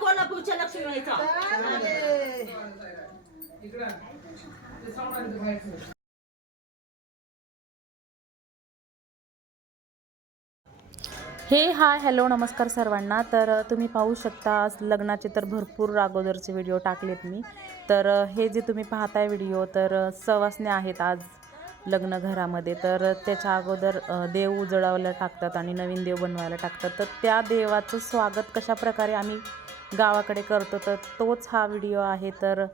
कोल्हापूरच्या लक्ष्मीचा हे hi hello नमस्कार सर्वांना. तर तुम्ही पाहू शकता आज लग्नाचे तर भरपूर अगोदरचे व्हिडिओ टाकलेत मी. तर हे जे तुम्ही पाहताय व्हिडिओ तर सवासने आहेत आज. लग्न घरामध्ये तर त्याच्या अगोदर देव उजळायला टाकतात आणि नवीन देव बनवायला टाकतात. तर त्या देवाचं स्वागत कशा प्रकारे आम्ही गावाकडे करतो तर तोच हा व्हिडिओ आहे. तर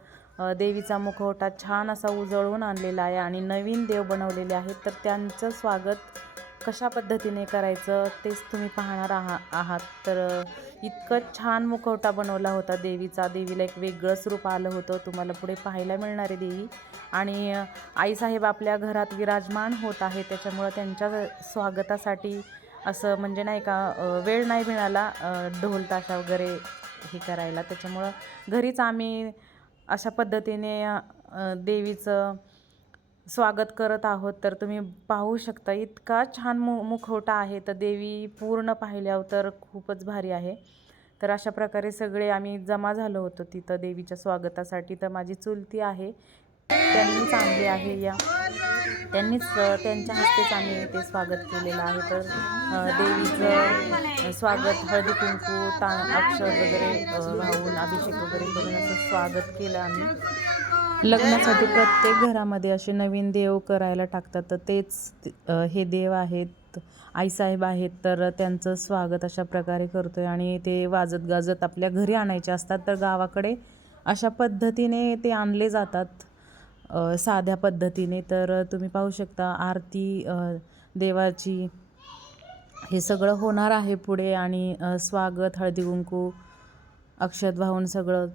देवीचा मुखवटा छान असा उजळून आणलेला आहे आणि नवीन देव बनवलेले आहेत. तर त्यांचं स्वागत कशा पद्धतीने करायचं तेच तुम्ही पाहणार आहा आहात. तर इतकं छान मुखवटा बनवला होता देवीचा. देवीला एक वेगळंच रूप आलं होतं. तुम्हाला पुढे पाहायला मिळणार आहे देवी. आणि आईसाहेब आपल्या घरात विराजमान होत आहे त्याच्यामुळं त्यांच्या स्वागतासाठी असं म्हणजे नाही का वेळ नाही मिळाला ढोल ताशा वगैरे हे करायला. त्याच्यामुळं घरीच आम्ही अशा पद्धतीने देवीचं स्वागत करत आहोत. तर तुम्ही पाहू शकता इतका छान मु मुखवटा आहे. तर देवी पूर्ण पाहिल्यावर तर खूपच भारी आहे. तर अशा प्रकारे सगळे आम्ही जमा झालो होतो तिथं देवीच्या स्वागतासाठी. तर माझी चुलती आहे. त्यांनीच आणली आहे या. त्यांनीच त्यांच्या हस्तेच आम्ही ते स्वागत केलेलं आहे. तर देवीचं स्वागत हळदी कुंकू ता अक्षर वगैरे राहून वाहून अभिषेक वगैरे करून असं स्वागत केलं आम्ही. लग्नासाठी प्रत्येक घरामध्ये असे नवीन देव करायला टाकतात. तर तेच हे देव आहेत आईसाहेब आहेत तर त्यांचं स्वागत अशा प्रकारे करतोय. आणि ते वाजत गाजत आपल्या घरी आणायचे असतात तर गावाकडे अशा पद्धतीने ते आणले जातात. साध्या पद्धतीने. तर तुम्ही पाहू शकता आरती देवाची हे सगळं होणार आहे पुढे. आणि स्वागत हळदी कुंकू अक्षत वाहून सगळं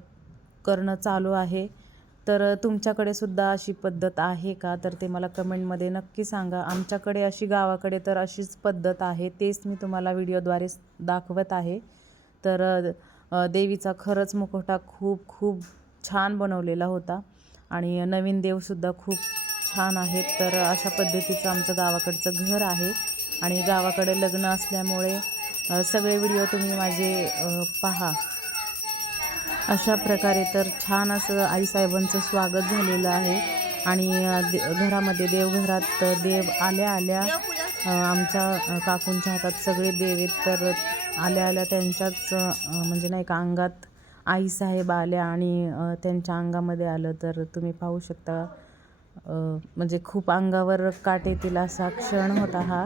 करणं चालू आहे. तर तुमच्याकडे सुद्धा अशी पद्धत आहे का? तर ते मला कमेंटमध्ये नक्की सांगा. आमच्याकडे अशी गावाकडे तर अशीच पद्धत आहे. तेच मी तुम्हाला व्हिडिओद्वारे दाखवत आहे. तर देवीचा खरंच मुखवटा खूप खूप छान बनवलेला होता. आणि नवीन देवसुद्धा खूप छान आहेत. तर अशा पद्धतीचं आमचं गावाकडचं घर आहे. आणि गावाकडे लग्न असल्यामुळे सगळे व्हिडिओ तुम्ही माझे पहा. अशा प्रकारे तर छान असं आईसाहेबांचं स्वागत झालेलं आहे. आणि दे घरामध्ये देवघरात देव आल्या आल्या आमच्या काकूंच्या हातात सगळे देव आहेत. तर आल्या आल्या त्यांच्याच म्हणजे नाही का अंगात आईसाहेब आल्या आणि त्यांच्या अंगामध्ये आलं. तर तुम्ही पाहू शकता म्हणजे खूप अंगावर काट येतील असा क्षण होता हा.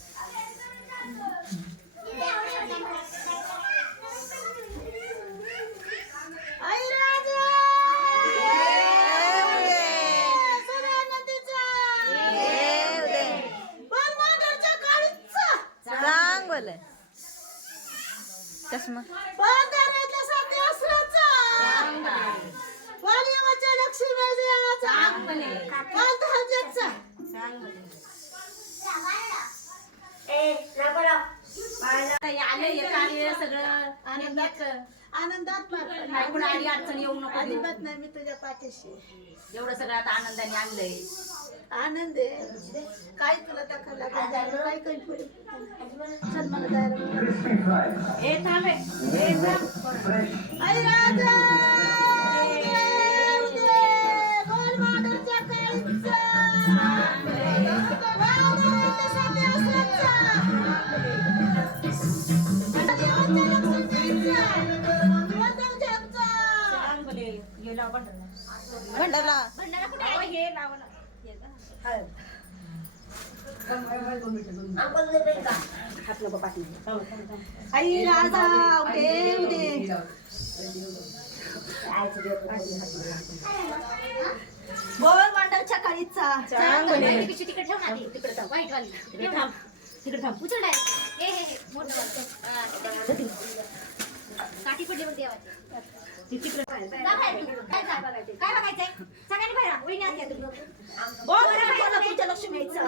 चष्मा आले येत आले आनंदात कुणा आडी अडचण येऊ नको देऊ. अजिबात नाही मी तुझ्या पाठीशी. एवढं सगळं आता आनंदाने आणलंय. आनंद आहे. काय तुला दाखव लागेल? काय काही पुढे? चल मला जायला. ए थांब थांब. आई राजा! आई राजा उदे उदे काळीचा तिकडे ठेव ना तिकडे थांब. व्हाईट वाली. तिकडे थांब. तिकडे थांब. उचल हे, हे. मोठं काठी पडली बघ देवाची. तिकडे काय बघायचंय सगळ्यांनी बाहेर वहिनी आत तुम्ही. बोल बरं तुमच्या लक्ष्मीचा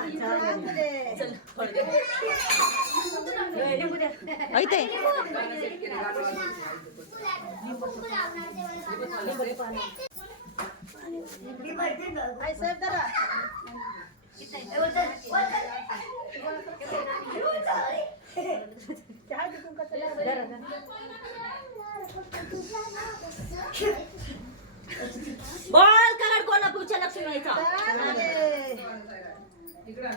चल, बोल कराड कोल्हापूरच्या लक्ष्मीचा तर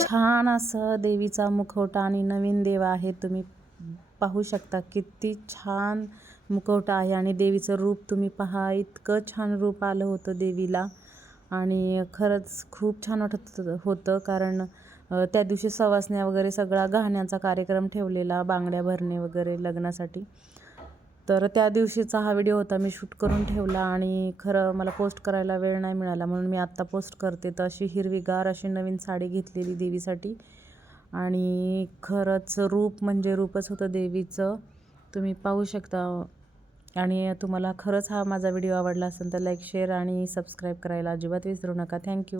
छान असं देवीचा मुखवटा आणि नवीन देव आहे तुम्ही पाहू शकता किती छान मुखवटा आहे आणि देवीचं रूप तुम्ही पहा. इतकं छान रूप आलं होतं देवीला. आणि खरंच खूप छान वाटत होतं कारण त्या दिवशी सवासण्या वगैरे सगळा गहण्याचा कार्यक्रम ठेवलेला बांगड्या भरणे वगैरे लग्नासाठी. तर त्या दिवशीचा हा व्हिडिओ होता मी शूट करून ठेवला आणि खरं मला पोस्ट करायला वेळ नाही मिळाला म्हणून मी आत्ता पोस्ट करते. तर अशी हिरवीगार अशी नवीन साडी घेतलेली देवीसाठी. आणि खरंच रूप म्हणजे रूपच होतं देवीचं. तुम्ही पाहू शकता. आणि तुम्हाला खरंच हा माझा व्हिडिओ आवडला असेल तर लाईक शेअर आणि सबस्क्राईब करायला अजिबात विसरू नका. थँक्यू.